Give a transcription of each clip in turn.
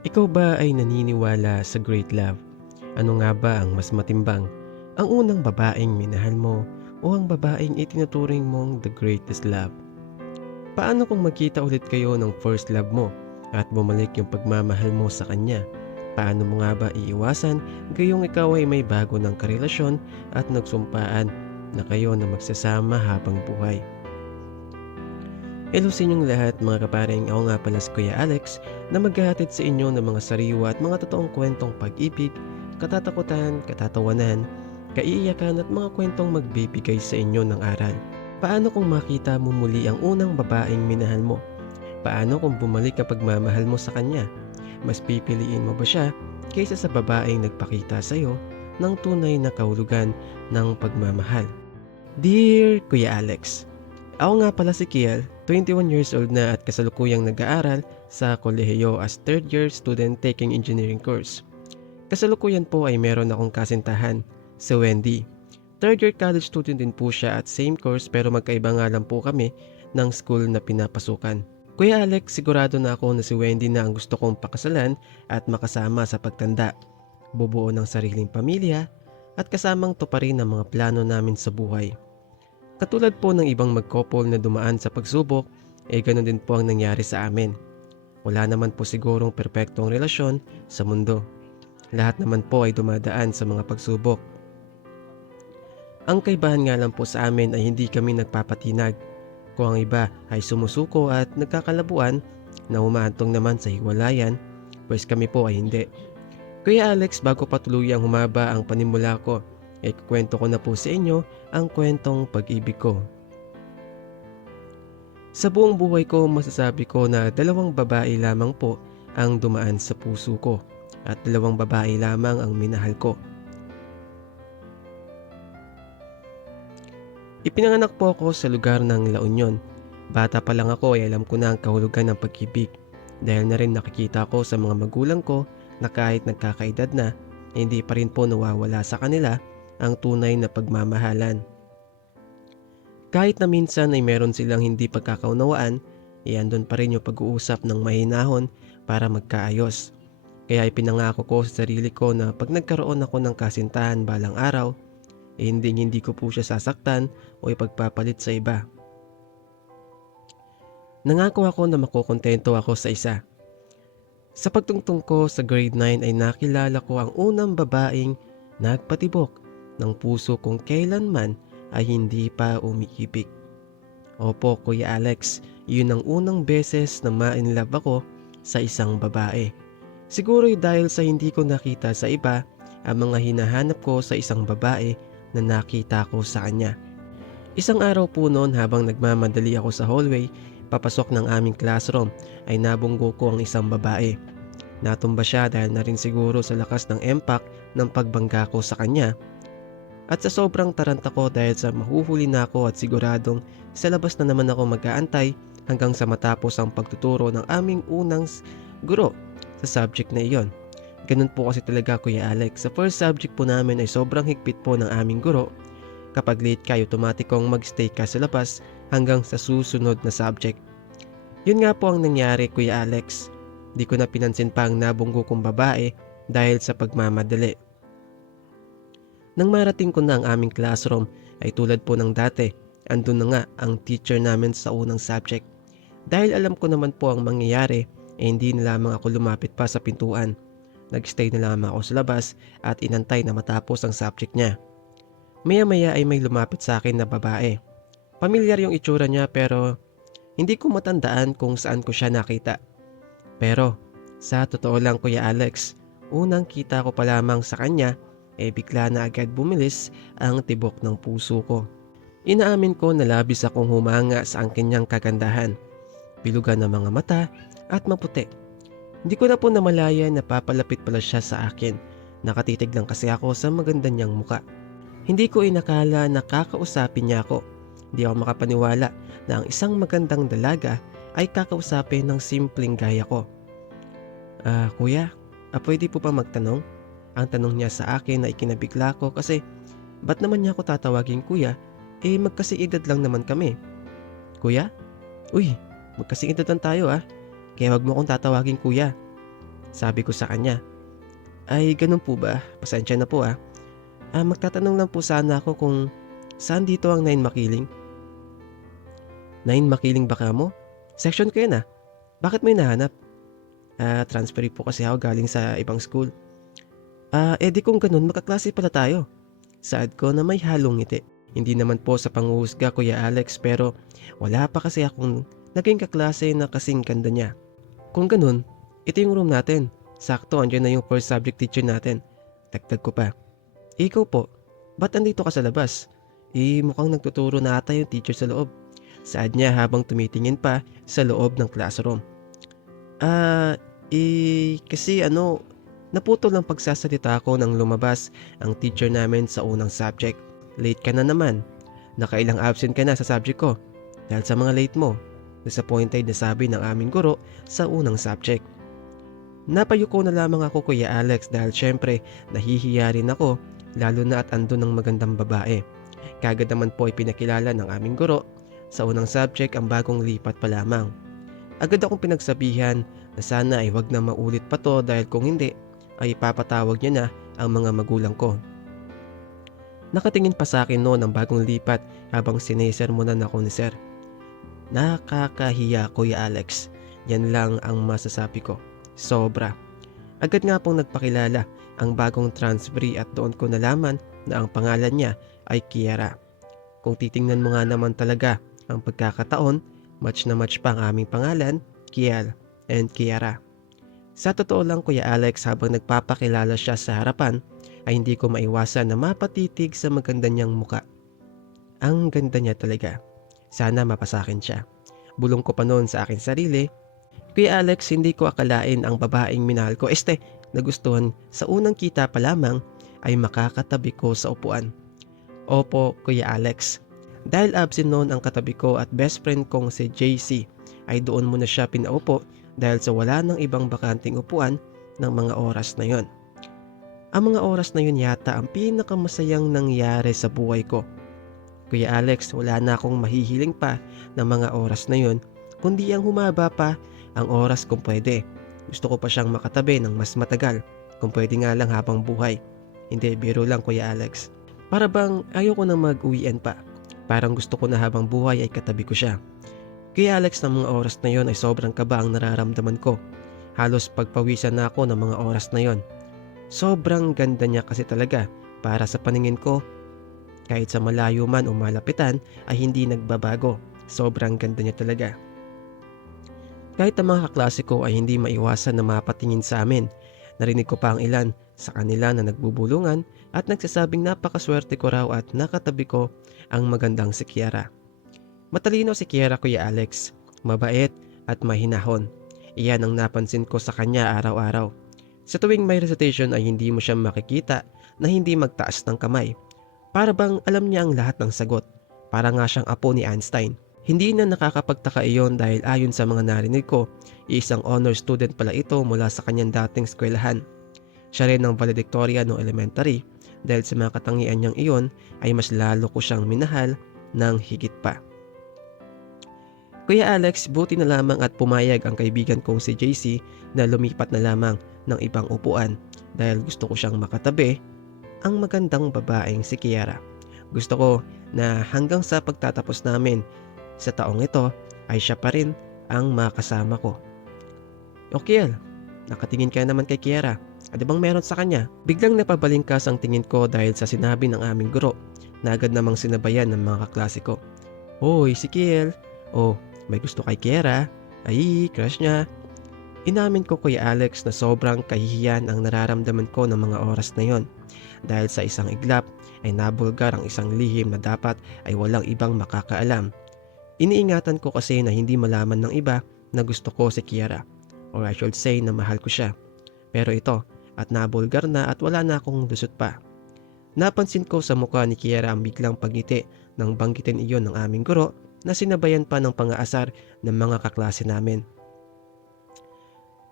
Ikaw ba ay naniniwala sa great love? Ano nga ba ang mas matimbang? Ang unang babaeng minahal mo o ang babaeng itinuturing mong the greatest love? Paano kung magkita ulit kayo ng first love mo at bumalik yung pagmamahal mo sa kanya? Paano mo nga ba iiwasan gayong ikaw ay may bago ng karelasyon at nagsumpaan na kayo na magsasama habang buhay? Hello sa inyong lahat mga kaparing, ako nga pala si Kuya Alex na maghahatid sa inyo ng mga sariwa at mga totoong kwentong pag-ibig, katatakutan, katatawanan, kaiiyakan at mga kwentong magbibigay sa inyo ng aral. Paano kung makita mo muli ang unang babaeng minahal mo? Paano kung bumalik ang pagmamahal mo sa kanya? Mas pipiliin mo ba siya kaysa sa babaeng nagpakita sa iyo ng tunay na kahulugan ng pagmamahal? Dear Kuya Alex, ako nga pala si Kiel, 21 years old na at kasalukuyang nag-aaral sa kolehiyo as third year student taking engineering course. Kasalukuyan po ay meron akong kasintahan, si Wendy. Third year college student din po siya at same course pero magkaiba nga lang po kami ng school na pinapasukan. Kuya Alex, sigurado na ako na si Wendy na ang gusto kong pakasalan at makasama sa pagtanda. Bubuo ng sariling pamilya at kasamang tuparin ang mga plano namin sa buhay. Katulad po ng ibang mag-couple na dumaan sa pagsubok, ganoon din po ang nangyari sa amin. Wala naman po sigurong perpektong relasyon sa mundo. Lahat naman po ay dumadaan sa mga pagsubok. Ang kaibahan nga lang po sa amin ay hindi kami nagpapatinag. Kung ang iba ay sumusuko at nagkakalabuan na umaantong naman sa hiwalayan, pues kami po ay hindi. Kuya Alex, bago pa tuluyang humaba ang panimula ko, ikukwento ko na po sa inyo ang kwentong pag-ibig ko. Sa buong buhay ko, masasabi ko na dalawang babae lamang po ang dumaan sa puso ko at dalawang babae lamang ang minahal ko. Ipinanganak po ako sa lugar ng La Union. Bata pa lang ako ay alam ko na ang kahulugan ng pag-ibig dahil na rin nakikita ko sa mga magulang ko na kahit nagkakaedad na, hindi pa rin po nawawala sa kanila ang tunay na pagmamahalan. Kahit na minsan ay meron silang hindi pagkakaunawaan, andun pa rin yung pag-uusap ng mahinahon para magkaayos. Kaya ipinangako ko sa sarili ko na pag nagkaroon ako ng kasintahan balang araw, hindi ko po siya sasaktan o ipagpapalit sa iba. Nangako ako na makukontento ako sa isa. Sa pagtungtong ko sa grade 9 ay nakilala ko ang unang babaeng nagpatibok ng puso kung kailanman ay hindi pa umiibig. Opo Kuya Alex, yun ang unang beses na ma-inlove ako sa isang babae. Siguro'y dahil sa hindi ko nakita sa iba ang mga hinahanap ko sa isang babae na nakita ko sa kanya. Isang araw po noon habang nagmamadali ako sa hallway, papasok ng aming classroom ay nabunggo ko ang isang babae. Natumba siya dahil na rin siguro sa lakas ng impact ng pagbangga ko sa kanya. At sa sobrang taranta ko dahil sa mahuhuli na ako at siguradong sa labas na naman ako mag-aantay hanggang sa matapos ang pagtuturo ng aming unang guro sa subject na iyon. Ganun po kasi talaga Kuya Alex. Sa first subject po namin ay sobrang higpit po ng aming guro. Kapag late ka, automatikong mag-stay ka sa labas hanggang sa susunod na subject. Yun nga po ang nangyari Kuya Alex. Di ko na pinansin pa ang nabunggo kong babae dahil sa pagmamadali. Nang marating ko na ang aming classroom ay tulad po ng dati, andun na nga ang teacher namin sa unang subject. Dahil alam ko naman po ang mangyayari, hindi na lamang ako lumapit pa sa pintuan. Nagstay na lamang ako sa labas at inantay na matapos ang subject niya. Maya-maya ay may lumapit sa akin na babae. Pamilyar yung itsura niya pero hindi ko matandaan kung saan ko siya nakita. Pero sa totoo lang Kuya Alex, unang kita ko pa lamang sa kanya bigla na agad bumilis ang tibok ng puso ko. Inaamin ko na labis akong humanga sa ang kanyang kagandahan. Bilugan ng mga mata at maputi. Hindi ko na po namalayan na papalapit pala siya sa akin. Nakatitig lang kasi ako sa maganda niyang muka. Hindi ko inakala na kakausapin niya ako. Hindi ako makapaniwala na ang isang magandang dalaga ay kakausapin ng simpleng gaya ko. Kuya, pwede po ba magtanong? Ang tanong niya sa akin na ikinabigla ko kasi ba't naman niya ako tatawagin kuya? Magkasiedad lang naman kami. Kuya? Uy, magkasiedad lang tayo Kaya wag mo akong tatawagin kuya. Sabi ko sa kanya, "Ay ganun po ba? Pasensya na po ah. Magtatanong lang po sana ako kung saan dito ang Nine Makiling?" "Nine Makiling ba kamo? Section ko yan ah. Bakit may hinahanap?" Transferi po kasi ako galing sa ibang school." Di kung ganun magkaklase pala tayo." Saad ko na may halong ngiti. Hindi naman po sa panghuhusga Kuya Alex, pero wala pa kasi akong naging kaklase na kasing ganda niya. "Kung ganun, ito yung room natin. Sakto andyan na yung first subject teacher natin." Dagdag ko pa. Ikaw po, ba't andito ka sa labas? Mukhang nagtuturo na ata yung teacher sa loob." Saad niya habang tumitingin pa sa loob ng classroom. Kasi ano, naputol ang pagsasalita ko nang lumabas ang teacher namin sa unang subject. "Late ka na naman. Nakailang absent ka na sa subject ko. Dahil sa mga late mo." Disappointed na sabi ng aming guro sa unang subject. Napayuko na lamang ako Kuya Alex dahil syempre nahihiya rin ako, lalo na at andun ng magandang babae. Kagad naman po ipinakilala ng aming guro sa unang subject ang bagong lipat pa lamang. Agad akong pinagsabihan na sana ay wag na maulit pa to dahil kung hindi ay ipapatawag niya na ang mga magulang ko. Nakatingin pa sa akin noon ang bagong lipat habang sinesermonan ako ni sir. Nakakahiya Kuya Alex. Yan lang ang masasabi ko. Sobra. Agad nga pong nagpakilala ang bagong transferee at doon ko nalaman na ang pangalan niya ay Kiara. Kung titingnan mo nga naman talaga ang pagkakataon, match na match pa ang aming pangalan, Kiel and Kiara. Sa totoo lang Kuya Alex, habang nagpapakilala siya sa harapan ay hindi ko maiwasan na mapatitig sa maganda niyang muka. Ang ganda niya talaga. Sana mapasakin siya. Bulong ko pa noon sa aking sarili, Kuya Alex, hindi ko akalain ang babaeng minahal ko, nagustuhan sa unang kita pa lamang ay makakatabi ko sa upuan. Opo, Kuya Alex. Dahil absent noon ang katabi ko at best friend kong si JC, ay doon muna siya pinaupo dahil sa wala ng ibang bakanting upuan ng mga oras na yon. Ang mga oras na yun yata ang pinakamasayang nangyari sa buhay ko. Kuya Alex, wala na akong mahihiling pa ng mga oras na yun, kundi ang humaba pa ang oras kung pwede. Gusto ko pa siyang makatabi ng mas matagal, kung pwede nga lang habang buhay. Hindi, biro lang Kuya Alex. Para bang ayoko na mag-uwian pa. Parang gusto ko na habang buhay ay katabi ko siya. Kuya Alex, ng mga oras na yon ay sobrang kaba ang nararamdaman ko. Halos pagpawisan na ako ng mga oras na yon. Sobrang ganda niya kasi talaga. Para sa paningin ko, kahit sa malayo man o malapitan ay hindi nagbabago. Sobrang ganda niya talaga. Kahit ang mga kaklase ko ay hindi maiwasan na mapatingin sa amin. Narinig ko pa ang ilan sa kanila na nagbubulungan at nagsasabing napakaswerte ko raw at nakatabi ko ang magandang si Kiara. Matalino si Kiara Kuya Alex, mabait at mahinahon. Iyan ang napansin ko sa kanya araw-araw. Sa tuwing may recitation ay hindi mo siya makikita na hindi magtaas ng kamay. Para bang alam niya ang lahat ng sagot. Para nga siyang apo ni Einstein. Hindi na nakakapagtaka iyon dahil ayon sa mga narinig ko, isang honor student pala ito mula sa kanyang dating eskwelahan. Siya rin ang valedictorian no elementary dahil sa mga katangian niyang iyon ay mas lalo ko siyang minahal ng higit pa. Kuya Alex, buti na lamang at pumayag ang kaibigan kong si JC na lumipat na lamang ng ibang upuan dahil gusto ko siyang makatabi ang magandang babaeng si Kiara. Gusto ko na hanggang sa pagtatapos namin sa taong ito ay siya pa rin ang makasama ko. O Kiel, nakatingin ka naman kay Kiara. Ano bang meron sa kanya? Biglang napabalingkas ang tingin ko dahil sa sinabi ng aming guro na agad namang sinabayan ng mga kaklase ko. Hoy, si Kiel. Oh, may gusto kay Kiara. Ay, crush niya. Inamin ko Kuya Alex na sobrang kahihiyan ang nararamdaman ko ng mga oras na yon. Dahil sa isang iglap ay nabulgar ang isang lihim na dapat ay walang ibang makakaalam. Iniingatan ko kasi na hindi malaman ng iba na gusto ko si Kiara, or I should say na mahal ko siya. Pero ito, at nabulgar na at wala na akong lusot pa. Napansin ko sa mukha ni Kiara ang biglang pagngiti nang banggitin iyon ng aming guro na sinabayan pa ng pang-aasar ng mga kaklase namin.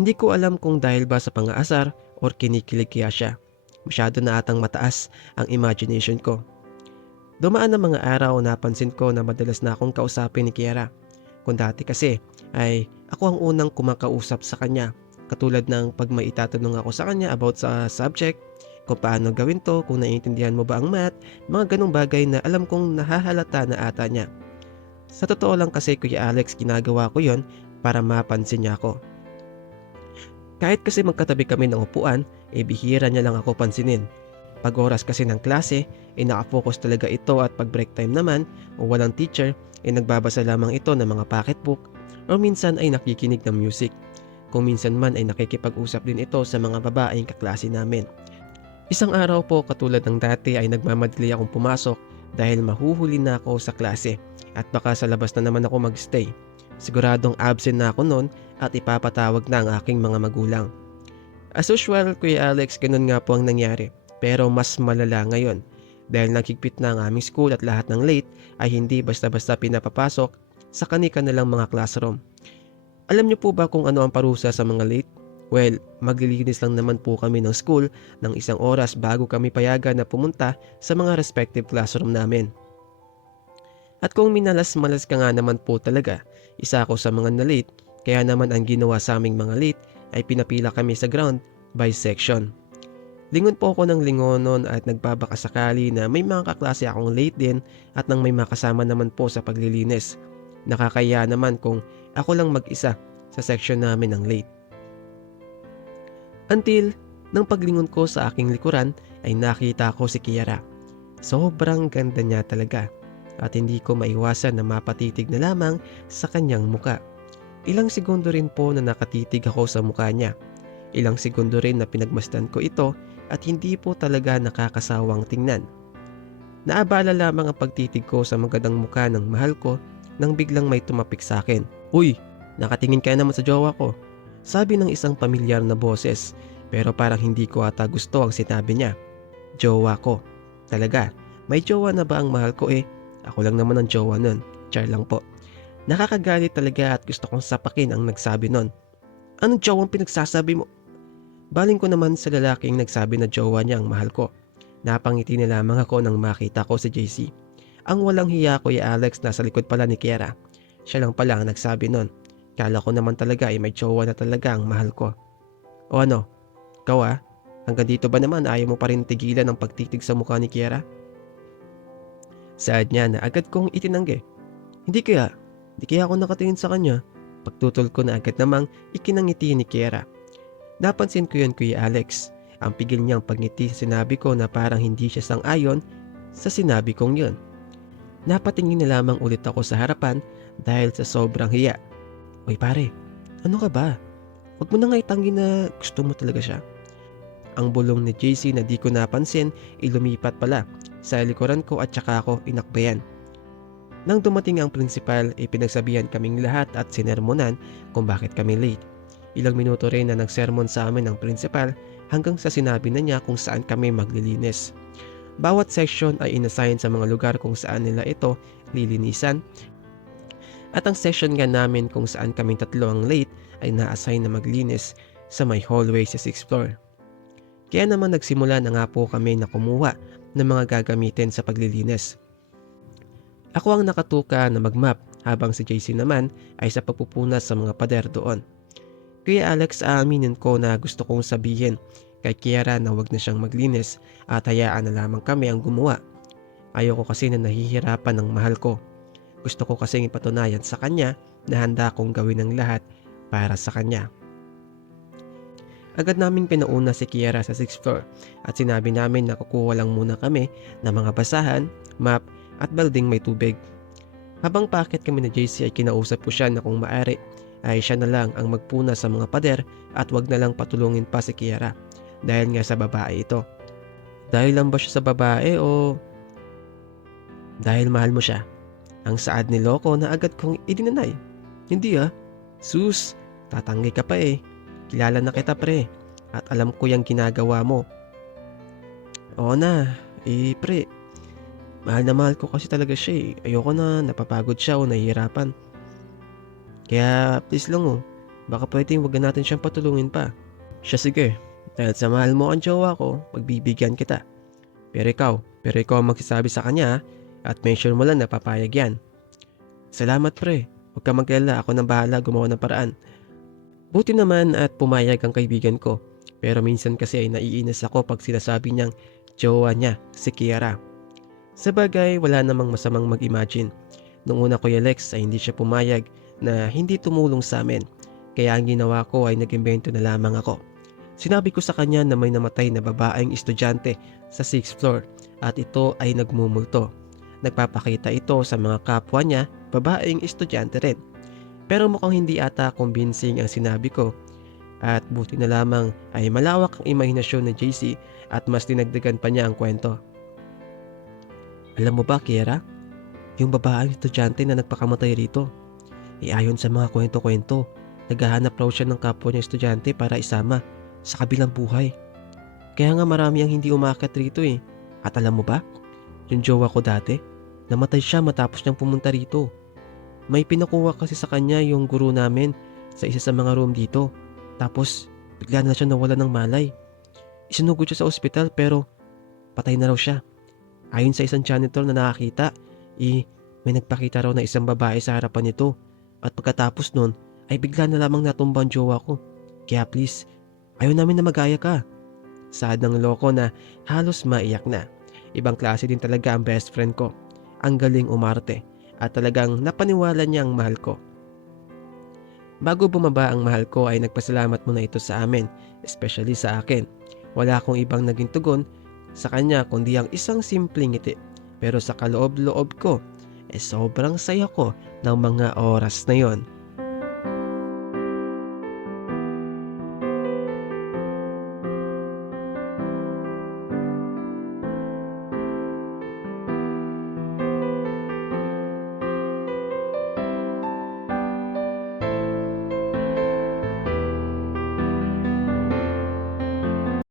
Hindi ko alam kung dahil ba sa pang-aasar or kinikilig kaya siya. Masyado na atang mataas ang imagination ko. Dumaan ng mga araw, napansin ko na madalas na akong kausapin ni Kiara. Kung dati kasi ay ako ang unang kumakausap sa kanya, Katulad ng pag may itatanong ako sa kanya about sa subject, kung paano gawin to, kung naiintindihan mo ba ang math, mga ganong bagay na alam kong nahahalata na ata niya. Sa totoo lang kasi Kuya Alex, ginagawa ko yon para mapansin niya ako. Kahit kasi magkatabi kami ng upuan, bihira niya lang ako pansinin. Pag oras kasi ng klase, nakafocus talaga ito, at pag break time naman o walang teacher, nagbabasa lamang ito ng mga pocketbook o minsan ay nakikinig ng music. Kung minsan man ay nakikipag-usap din ito sa mga babaeng kaklase namin. Isang araw po katulad ng dati ay nagmamadali akong pumasok dahil mahuhuli na ako sa klase at baka sa labas na naman ako magstay. Siguradong absent na ako noon at ipapatawag na ang aking mga magulang. As usual, Kuya Alex, ganun nga po ang nangyari. Pero mas malala ngayon dahil nagigpit na ang aming school at lahat ng late ay hindi basta-basta pinapapasok sa kani-kanilang mga classroom. Alam niyo po ba kung ano ang parusa sa mga late? Well, maglilinis lang naman po kami ng school ng 1 oras bago kami payagan na pumunta sa mga respective classroom namin. At kung minalas-malas ka nga naman po talaga, isa ako sa mga na-late, kaya naman ang ginawa sa aming mga late ay pinapila kami sa ground by section. Lingon po ako ng lingon noon at nagbabakasakali na may mga kaklase akong late din at nang may makasama naman po sa paglilinis. Nakakaya naman kung ako lang mag-isa sa section namin ng late. Until nang paglingon ko sa aking likuran ay nakita ko si Kiara. Sobrang ganda niya talaga at hindi ko maiwasan na mapatitig na lamang sa kanyang muka. Ilang segundo rin po na nakatitig ako sa muka niya. Ilang segundo rin na pinagmasdan ko ito at hindi po talaga nakakasawang tingnan. Naabala lamang ang pagtitig ko sa magandang mukha ng mahal ko nang biglang may tumapik sa akin. "Uy, nakatingin ka naman sa jowa ko," sabi ng isang pamilyar na boses, pero parang hindi ko ata gusto ang sinabi niya. Jowa ko. Talaga, may jowa na ba ang mahal ko eh? Ako lang naman ang jowa nun. Char lang po. Nakakagalit talaga at gusto kong sapakin ang nagsabi nun. "Anong jowang pinagsasabi mo?" Baling ko naman sa lalaking nagsabi na jowa niya ang mahal ko. Napangiti na lamang ako nang makita ko si JC. Ang walang hiya, Kuya Alex, nasa likod pala ni Kiara. Siya lang pala ang nagsabi nun. Kala ko naman talaga ay may jowa na talaga ang mahal ko. O ano? Ikaw hanggang dito ba naman ayaw mo pa rin tigilan ang pagtitig sa mukha ni Kiara? Saad niya na agad kong itinanggi. Hindi kaya ako nakatingin sa kanya. Pagtutol ko na agad namang ikinangiti ni Kiara. Napansin ko yun, Kuya Alex. Ang pigil niyang pagngiti sa sinabi ko na parang hindi siya sang-ayon sa sinabi kong yun. Napatingin na lamang ulit ako sa harapan dahil sa sobrang hiya. "Uy pare, ano ka ba? Huwag mo na nga itanggi na gusto mo talaga siya." Ang bulong ni JC na di ko napansin lumipat pala sa likuran ko at saka ako inakbayan. Nang dumating ang principal, pinagsabihan kaming lahat at sinermonan kung bakit kami late. Ilang minuto rin na nagsermon sa amin ang principal hanggang sa sinabi na niya kung saan kami maglilinis. Bawat section ay inassign sa mga lugar kung saan nila ito lilinisan. At ang section nga namin kung saan kaming tatlo ang late ay na-assign na maglinis sa may hallway sa 6th floor. Kaya naman nagsimula na nga po kami na kumuha ng mga gagamitin sa paglilinis. Ako ang nakatuka na mag-map habang si JC naman ay sa pagpupunas sa mga pader doon. Kuya Alex, aaminin ko na gusto kong sabihin kay Kiara na wag na siyang maglinis at hayaan na lamang kami ang gumawa. Ayoko kasi na nahihirapan ng mahal ko. Gusto ko kasing ipatunayan sa kanya na handa kong gawin ang lahat para sa kanya. Agad naming pinauna si Kiara sa 6th floor at sinabi namin na kukuha lang muna kami ng mga basahan, map at balding may tubig. Habang paakyat kami ni JC ay kinausap ko siya na kung maaari ay siya na lang ang magpuna sa mga pader at wag na lang patulungin pa si Kiara dahil nga sa babae ito. Dahil lang ba siya sa babae o dahil mahal mo siya? Ang saad ni Loco na agad kong idinanay. Hindi sus, tatanggi ka pa eh. Kilala na kita pre at alam ko yung ginagawa mo. Oo na, pre. Mahal na mahal ko kasi talaga siya eh. Ayoko na napapagod siya o nahihirapan. Kaya please lang baka pwedeng wag natin siyang patulungin pa. Siya sige, dahil sa mahal mo ang jowa ko, magbibigyan kita. Pero ikaw ang magsasabi sa kanya at make sure mo lang na papayag yan. Salamat pre, huwag ka mag-alala, ako nang bahala gumawa ng paraan. Buti naman at pumayag ang kaibigan ko. Pero minsan kasi ay naiinis ako pag sinasabi niyang jowa niya si Kiara. Sabagay, wala namang masamang mag-imagine. Nung una, Kuya Lex, ay hindi siya pumayag na hindi tumulong sa amin. Kaya ang ginawa ko ay nag-imbento na lamang ako. Sinabi ko sa kanya na may namatay na babaeng estudyante sa 6th floor at ito ay nagmumulto. Nagpapakita ito sa mga kapwa niya, babaeng estudyante rin. Pero mukhang hindi ata convincing ang sinabi ko at buti na lamang ay malawak ang imahinasyon ni JC at mas dinagdagan pa niya ang kwento. Alam mo ba, Kiera? Yung babaeng estudyante na nagpakamatay rito. Ayon sa mga kwento-kwento, naghahanap raw siya ng kapwa niya estudyante para isama sa kabilang buhay. Kaya nga marami ang hindi umakyat rito eh. At alam mo ba, yung jowa ko dati, namatay siya matapos niyang pumunta rito. May pinakuha kasi sa kanya yung guro namin sa isa sa mga room dito. Tapos, bigla na siya nawala ng malay. Isinugod siya sa ospital pero patay na raw siya. Ayon sa isang janitor na nakakita, may nagpakita raw na isang babae sa harapan nito. At pagkatapos nun, ay bigla na lamang natumba ang jowa ko. Kaya please, ayaw namin na magaya ka. Saad ng loko na halos maiyak na. Ibang klase din talaga ang best friend ko. Ang galing umarte at talagang napaniwala niya ang mahal ko. Bago bumaba ang mahal ko ay nagpasalamat muna ito sa amin, especially sa akin. Wala akong ibang naging tugon sa kanya kundi ang isang simpleng ngiti. Pero sa kaloob-loob ko, sobrang saya ko ng mga oras na yon.